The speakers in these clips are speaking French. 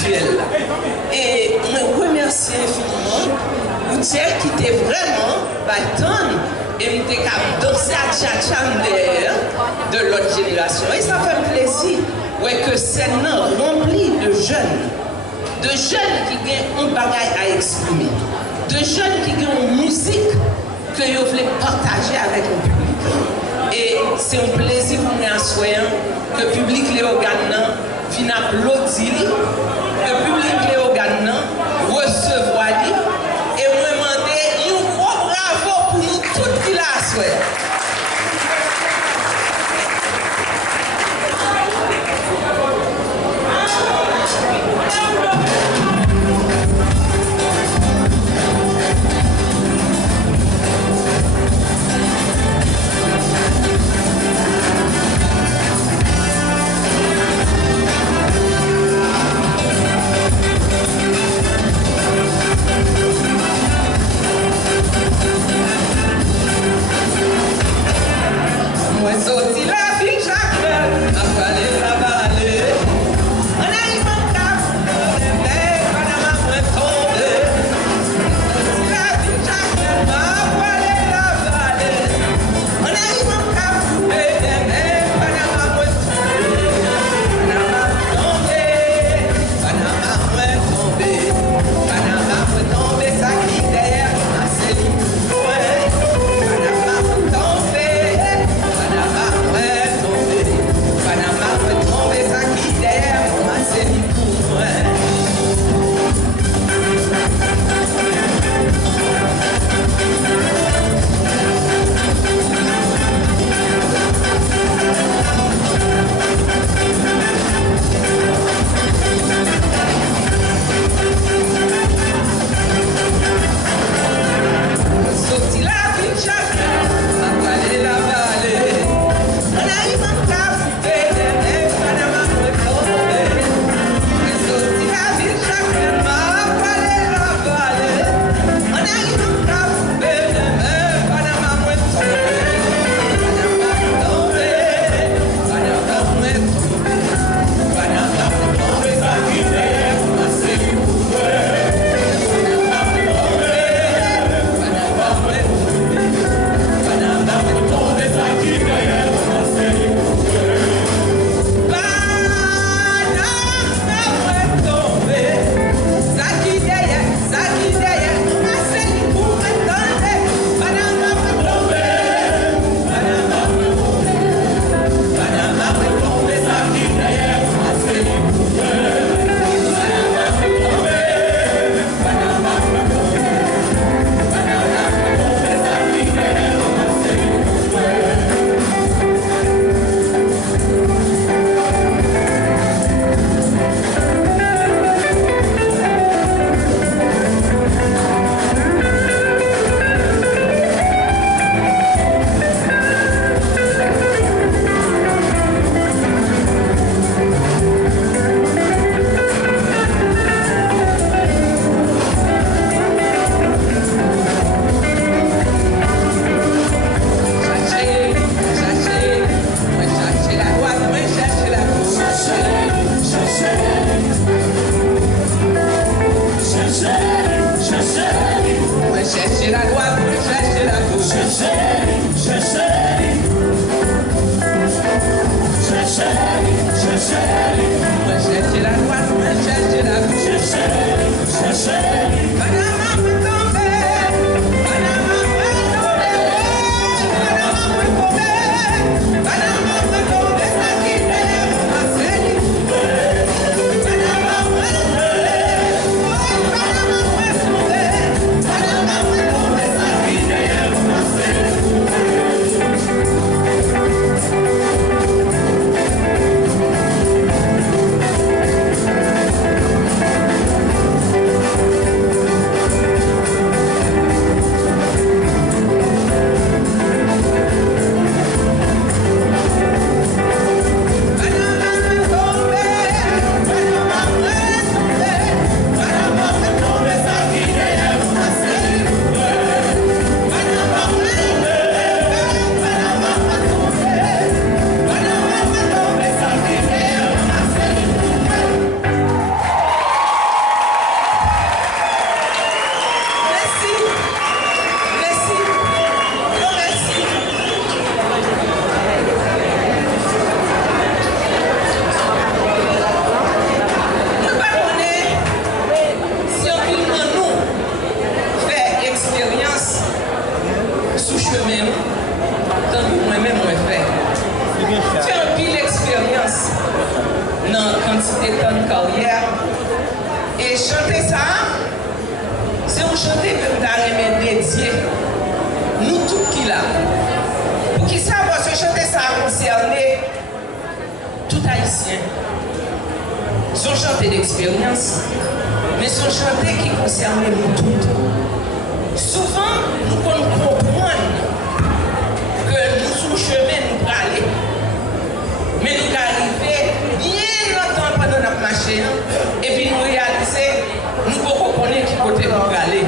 virtuel. Et je remercie infiniment pour dire qu'il était vraiment bâton et nous avons dansé à tcha-tcha de l'autre génération. Et ça fait plaisir ouais, que c'est rempli de jeunes qui ont un bagage à exprimer, de jeunes qui ont une musique que vous voulez partager avec le public. Et c'est un plaisir pour nous à soyons que le public Léogane vienne applaudir, que le public Léogane recevoir et on demander un gros bravo pour nous toutes qui la souhaitent. Et chanter ça, c'est un chanter que vous avez dédié. Nous tous qui là. Pour qui ça, parce que chanter ça a concerné tout haïtien. Son chanter d'expérience, mais son chanter qui concerne nous tous. Souvent, nous comprenons que nous sommes chemin nous pour aller, mais nous arrivons bien longtemps pendant notre marché, et puis nous réalisons, nous ne pouvons pas connaître qui côté nous pour aller,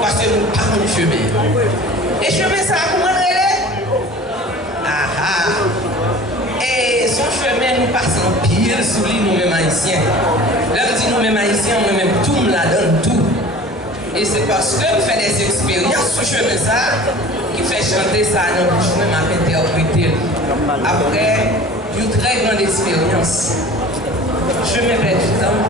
parce que nous pas le chemin. Et chemin ça, comment aller? Et son chemin nous passons pile sous lui, nous-mêmes haïtiens. Là, on dit nous-mêmes haïtiens, nous-mêmes tout, nous la donne tout. Et c'est parce que nous faisons des expériences sur chemin ça qui fait chanter ça à notre bouche, même à interpréter. Après une très grande expérience. Je me mets du temps.